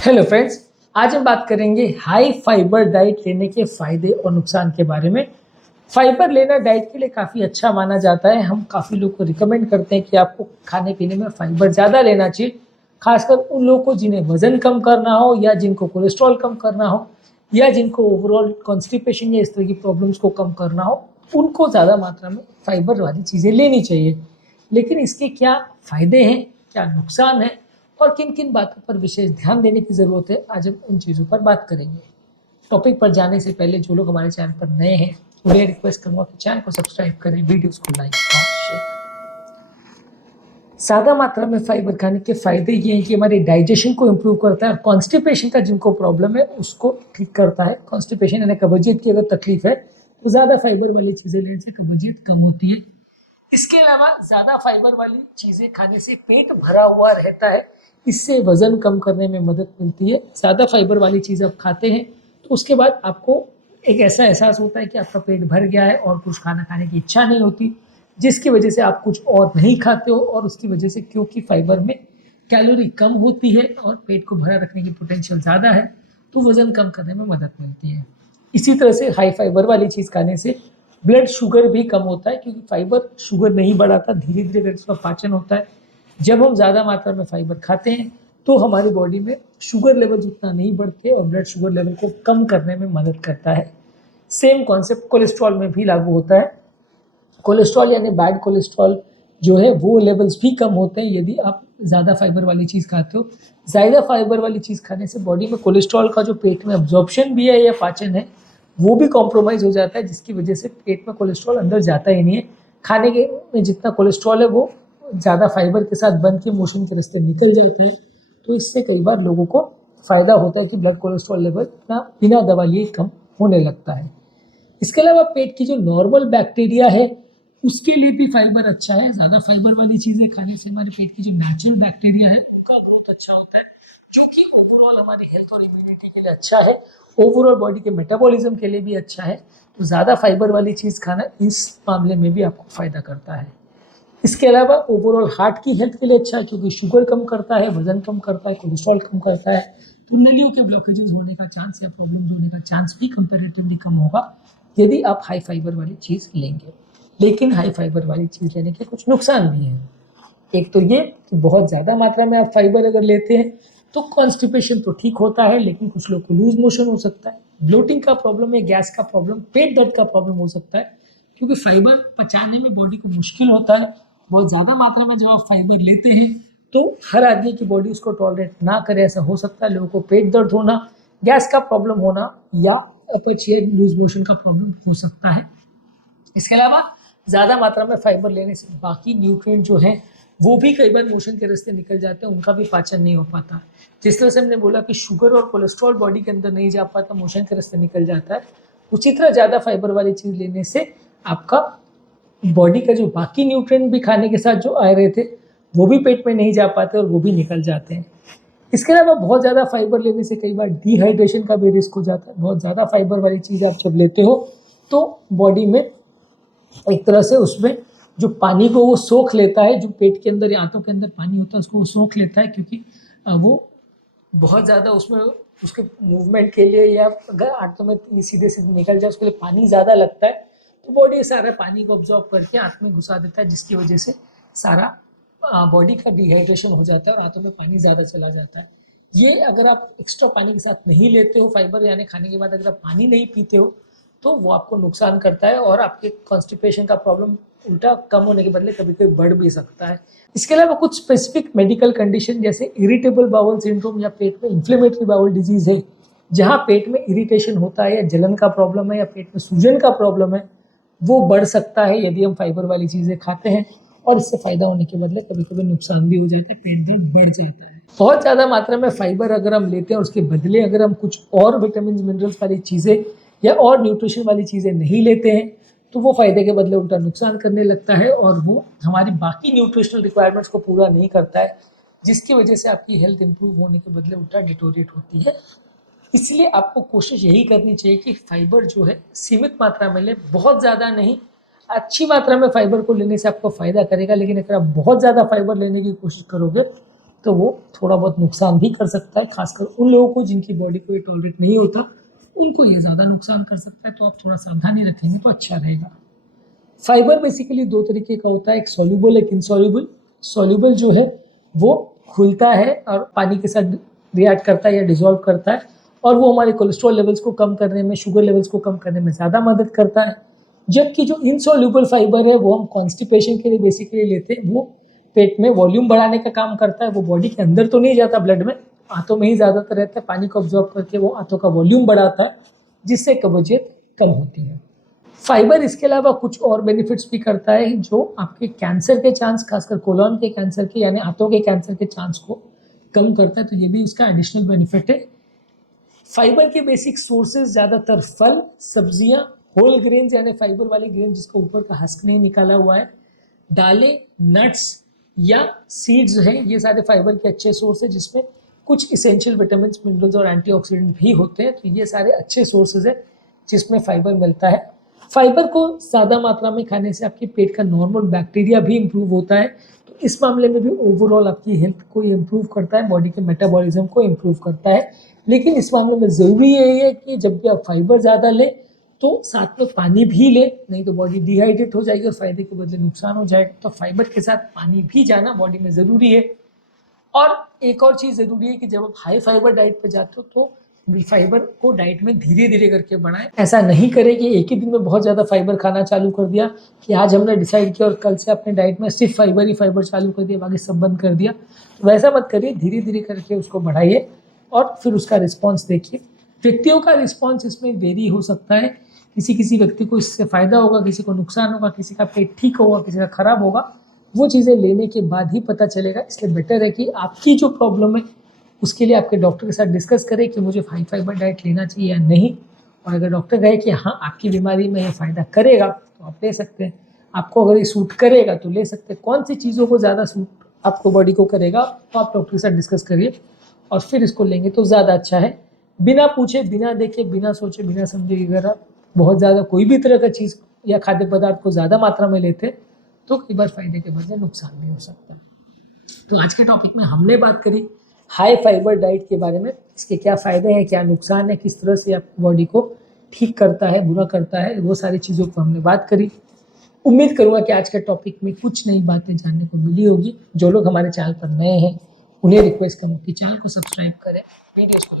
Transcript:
Hello friends, आज हम बात करेंगे हाई फाइबर डाइट लेने के फायदे और नुकसान के बारे में। फाइबर लेना डाइट के लिए काफ़ी अच्छा माना जाता है। हम काफ़ी लोग को रिकमेंड करते हैं कि आपको खाने पीने में फाइबर ज़्यादा लेना चाहिए, खासकर उन लोगों को जिन्हें वजन कम करना हो या जिनको कोलेस्ट्रॉल कम करना हो या जिनको ओवरऑल कॉन्स्टिपेशन या इस तरह की प्रॉब्लम्स को कम करना हो, उनको ज़्यादा मात्रा में फाइबर वाली चीज़ें लेनी चाहिए। लेकिन इसके क्या फ़ायदे हैं, क्या नुकसान है और किन किन बातों पर विशेष ध्यान देने की ज़रूरत है, आज हम उन चीज़ों पर बात करेंगे। टॉपिक पर जाने से पहले जो लोग हमारे चैनल पर नए हैं उन्हें रिक्वेस्ट करूँगा कि चैनल को सब्सक्राइब करें, वीडियोस को लाइक और शेयर करें। ज़्यादा मात्रा में फाइबर खाने के फ़ायदे ये हैं कि हमारे डाइजेशन को इम्प्रूव करता है और कॉन्स्टिपेशन का जिनको प्रॉब्लम है उसको ठीक करता है। कॉन्स्टिपेशन यानी कब्जियत की अगर तकलीफ है तो ज़्यादा फाइबर वाली चीज़ें लेने से कब्जियत कम होती है। इसके अलावा ज़्यादा फाइबर वाली चीज़ें खाने से पेट भरा हुआ रहता है, इससे वज़न कम करने में मदद मिलती है। ज़्यादा फाइबर वाली चीज़ आप खाते हैं तो उसके बाद आपको एक ऐसा एहसास होता है कि आपका पेट भर गया है और कुछ खाना खाने की इच्छा नहीं होती, जिसकी वजह से आप कुछ और नहीं खाते हो और उसकी वजह से क्योंकि फाइबर में कैलोरी कम होती है और पेट को भरा रखने की पोटेंशियल ज़्यादा है तो वज़न कम करने में मदद मिलती है। इसी तरह से हाई फाइबर वाली चीज़ खाने से ब्लड शुगर भी कम होता है, क्योंकि फाइबर शुगर नहीं बढ़ाता, धीरे धीरे उसका पाचन होता है। जब हम ज़्यादा मात्रा में फाइबर खाते हैं तो हमारी बॉडी में शुगर लेवल उतना नहीं बढ़ते और ब्लड शुगर लेवल को कम करने में मदद करता है। सेम कॉन्सेप्ट कोलेस्ट्रॉल में भी लागू होता है। कोलेस्ट्रॉल यानी बैड कोलेस्ट्रॉल जो है वो लेवल्स भी कम होते हैं यदि आप ज़्यादा फाइबर वाली चीज़ खाते हो। ज़्यादा फाइबर वाली चीज़ खाने से बॉडी में कोलेस्ट्रॉल का जो पेट में अब्जॉर्प्शन भी है या पाचन है वो भी कॉम्प्रोमाइज़ हो जाता है, जिसकी वजह से पेट में कोलेस्ट्रॉल अंदर जाता ही नहीं है। खाने के में जितना कोलेस्ट्रॉल है वो ज़्यादा फाइबर के साथ बन के मोशन के रास्ते निकल जाते हैं, तो इससे कई बार लोगों को फ़ायदा होता है कि ब्लड कोलेस्ट्रॉल लेवल बिना दवा लिए कम होने लगता है। इसके अलावा पेट की जो नॉर्मल बैक्टीरिया है उसके लिए भी फाइबर अच्छा है। ज़्यादा फाइबर वाली चीज़ें खाने से हमारे पेट की जो नेचुरल बैक्टीरिया है उनका ग्रोथ अच्छा होता है, जो कि ओवरऑल हमारी हेल्थ और इम्यूनिटी के लिए अच्छा है, ओवरऑल बॉडी के मेटाबॉलिज्म के लिए भी अच्छा है। तो ज़्यादा फाइबर वाली चीज़ खाना इस मामले में भी आपको फ़ायदा करता है। इसके अलावा ओवरऑल हार्ट की हेल्थ के लिए अच्छा है, क्योंकि शुगर कम करता है, वजन कम करता है, कोलेस्ट्रॉल कम करता है, तो नलियों के ब्लॉकेजेस होने का चांस या प्रॉब्लम्स होने का चांस भी कंपैरेटिवली कम होगा यदि आप हाई फाइबर वाली चीज़ लेंगे। लेकिन हाई फाइबर वाली चीज़ लेने के कुछ नुकसान भी हैं। एक तो ये कि बहुत ज़्यादा मात्रा में आप फाइबर अगर लेते हैं तो कॉन्स्टिपेशन तो ठीक होता है, लेकिन कुछ लोग को लूज मोशन हो सकता है, ब्लोटिंग का प्रॉब्लम है, गैस का प्रॉब्लम, पेट दर्द का प्रॉब्लम हो सकता है, क्योंकि फाइबर पचाने में बॉडी को मुश्किल होता है। बहुत ज़्यादा मात्रा में जब आप फाइबर लेते हैं तो हर आदमी की बॉडी उसको टॉलरेट ना करे, ऐसा हो सकता है। लोगों को पेट दर्द होना, गैस का प्रॉब्लम होना या अपच या लूज मोशन का प्रॉब्लम हो सकता है। इसके अलावा ज़्यादा मात्रा में फाइबर लेने से बाकी न्यूट्रिएंट जो हैं वो भी कई बार मोशन के रास्ते निकल जाते हैं, उनका भी पाचन नहीं हो पाता। जिस तरह से हमने बोला कि शुगर और कोलेस्ट्रॉल बॉडी के अंदर नहीं जा पाता, मोशन के रास्ते निकल जाता है, उसी तरह ज़्यादा फाइबर वाली चीज़ लेने से आपका बॉडी का जो बाकी न्यूट्रिएंट भी खाने के साथ जो आ रहे थे वो भी पेट में नहीं जा पाते और वो भी निकल जाते हैं। इसके अलावा बहुत ज़्यादा फाइबर लेने से कई बार डिहाइड्रेशन का भी रिस्क हो जाता है। बहुत ज़्यादा फाइबर वाली चीज़ आप जब लेते हो तो बॉडी में एक तरह से उसमें जो पानी को वो सोख लेता है, जो पेट के अंदर या आंतों के अंदर पानी होता है उसको वो सोख लेता है, क्योंकि वो बहुत ज़्यादा उसमें उसके मूवमेंट के लिए या अगर आंतों में सीधे सीधे निकल जाए उसके लिए पानी ज़्यादा लगता है, तो बॉडी सारा पानी को ऑब्जॉर्व करके आंत में घुसा देता है, जिसकी वजह से सारा बॉडी का डिहाइड्रेशन हो जाता है और आंतों में पानी ज़्यादा चला जाता है। ये अगर आप एक्स्ट्रा पानी के साथ नहीं लेते हो फाइबर, यानी खाने के बाद अगर आप पानी नहीं पीते हो तो वो आपको नुकसान करता है और आपके कॉन्स्टिपेशन का प्रॉब्लम उल्टा कम होने के बदले कभी कभी बढ़ भी सकता है। इसके अलावा कुछ स्पेसिफिक मेडिकल कंडीशन जैसे इरिटेबल बाउल सिंड्रोम या पेट में इन्फ्लेमेटरी बाउल डिजीज है, जहाँ पेट में इरिटेशन होता है या जलन का प्रॉब्लम है या पेट में सूजन का प्रॉब्लम है, वो बढ़ सकता है यदि हम फाइबर वाली चीज़ें खाते हैं, और इससे फायदा होने के बदले कभी कभी नुकसान भी हो जाता है, पेट दर्द बढ़ जाता है। बहुत ज़्यादा मात्रा में फाइबर अगर हम लेते हैं और उसके बदले अगर हम कुछ और विटामिन मिनरल्स वाली चीज़ें या और न्यूट्रिशन वाली चीज़ें नहीं लेते हैं तो वो फ़ायदे के बदले उल्टा नुकसान करने लगता है और वो हमारी बाकी न्यूट्रिशनल रिक्वायरमेंट्स को पूरा नहीं करता है, जिसकी वजह से आपकी हेल्थ इंप्रूव होने के बदले उल्टा डिटोरिएट होती है। इसलिए आपको कोशिश यही करनी चाहिए कि फाइबर जो है सीमित मात्रा में लें, बहुत ज़्यादा नहीं। अच्छी मात्रा में फाइबर को लेने से आपको फ़ायदा करेगा, लेकिन अगर आप बहुत ज़्यादा फाइबर लेने की कोशिश करोगे तो वो थोड़ा बहुत नुकसान भी कर सकता है, खासकर उन लोगों को जिनकी बॉडी को ये टॉलरेट नहीं होता, उनको ये ज़्यादा नुकसान कर सकता है। तो आप थोड़ा सावधानी रखेंगे तो अच्छा रहेगा। फाइबर बेसिकली दो तरीके का होता है, एक सॉल्यूबल एक इनसॉल्यूबल। सॉल्यूबल जो है वो घुलता है और पानी के साथ रिएक्ट करता है या डिजोल्व करता है, और वो हमारे कोलेस्ट्रॉल लेवल्स को कम करने में, शुगर लेवल्स को कम करने में ज़्यादा मदद करता है। जबकि जो इनसॉल्यूबल फाइबर है वो हम कॉन्स्टिपेशन के लिए बेसिकली लेते हैं। वो पेट में वॉल्यूम बढ़ाने का काम करता है। वो बॉडी के अंदर तो नहीं जाता, ब्लड में, आंतों में ही ज़्यादातर रहता है, पानी को ऑब्जॉर्ब करके वो आंतों का वॉल्यूम बढ़ाता है, जिससे कब्जियत कम होती है। फाइबर इसके अलावा कुछ और बेनिफिट्स भी करता है, जो आपके कैंसर के चांस, खासकर कोलन के कैंसर के यानी आंतों के कैंसर के चांस को कम करता है। तो ये भी उसका एडिशनल बेनिफिट है। फाइबर के बेसिक सोर्सेज ज़्यादातर फल, सब्जियां, होल ग्रेन्स यानी फाइबर वाली ग्रेन जिसका ऊपर का हस्क नहीं निकाला हुआ है, दालें, नट्स या सीड्स हैं, ये सारे फाइबर के अच्छे सोर्स है, जिसमें कुछ इसेंशियल विटामिन, मिनरल्स और एंटीऑक्सीडेंट भी होते हैं। तो ये सारे अच्छे सोर्सेज है जिसमें फाइबर मिलता है। फाइबर को ज़्यादा मात्रा में खाने से आपके पेट का नॉर्मल बैक्टीरिया भी इम्प्रूव होता है। तो इस मामले में भी ओवरऑल आपकी हेल्थ को इम्प्रूव करता है, बॉडी के मेटाबॉलिज्म को इम्प्रूव करता है। लेकिन इस मामले में ज़रूरी यही है कि जब भी आप फाइबर ज़्यादा लें तो साथ में पानी भी ले, नहीं तो बॉडी डिहाइड्रेट हो जाएगी और फायदे के बदले नुकसान हो जाएगा। तो फाइबर के साथ पानी भी जाना बॉडी में ज़रूरी है। और एक और चीज़ ज़रूरी है कि जब आप हाई फाइबर डाइट पे जाते हो तो फाइबर को डाइट में धीरे धीरे करके बढ़ाएं। ऐसा नहीं करें कि एक ही दिन में बहुत ज़्यादा फाइबर खाना चालू कर दिया कि आज हमने डिसाइड किया और कल से अपने डाइट में सिर्फ फाइबर ही फाइबर चालू कर दिया, बाकी सब बंद कर दिया। तो वैसा मत करिए, धीरे धीरे करके उसको बढ़ाइए और फिर उसका रिस्पॉन्स देखिए। व्यक्तियों का रिस्पॉन्स इसमें वेरी हो सकता है, किसी किसी व्यक्ति को इससे फ़ायदा होगा, किसी को नुकसान होगा, किसी का पेट ठीक होगा, किसी का ख़राब होगा। वो चीज़ें लेने के बाद ही पता चलेगा। इसलिए बेटर है कि आपकी जो प्रॉब्लम है उसके लिए आपके डॉक्टर के साथ डिस्कस करें कि मुझे हाई फाइबर डाइट लेना चाहिए या नहीं। और अगर डॉक्टर कहे कि हाँ आपकी बीमारी में ये फ़ायदा करेगा तो आप ले सकते हैं, आपको अगर ये सूट करेगा तो ले सकते हैं। कौन सी चीज़ों को ज़्यादा सूट आपको बॉडी को करेगा तो आप डॉक्टर के साथ डिस्कस करिए और फिर इसको लेंगे तो ज़्यादा अच्छा है। बिना पूछे, बिना देखे, बिना सोचे, बिना समझे अगर आप बहुत ज़्यादा कोई भी तरह का चीज़ या खाद्य पदार्थ को ज़्यादा मात्रा में लेते तो कई बार फायदे के बदले नुकसान भी हो सकता है। तो आज के टॉपिक में हमने बात करी हाई फाइबर डाइट के बारे में, इसके क्या फ़ायदे हैं, क्या नुकसान है, किस तरह से आपकी बॉडी को ठीक करता है, बुरा करता है, वो सारी चीज़ों को हमने बात करी। उम्मीद करूँगा कि आज के टॉपिक में कुछ नई बातें जानने को मिली होगी। जो लोग हमारे चैनल पर नए हैं उन्हें रिक्वेस्ट करूँ कि चैनल को सब्सक्राइब करें, वीडियोज़ को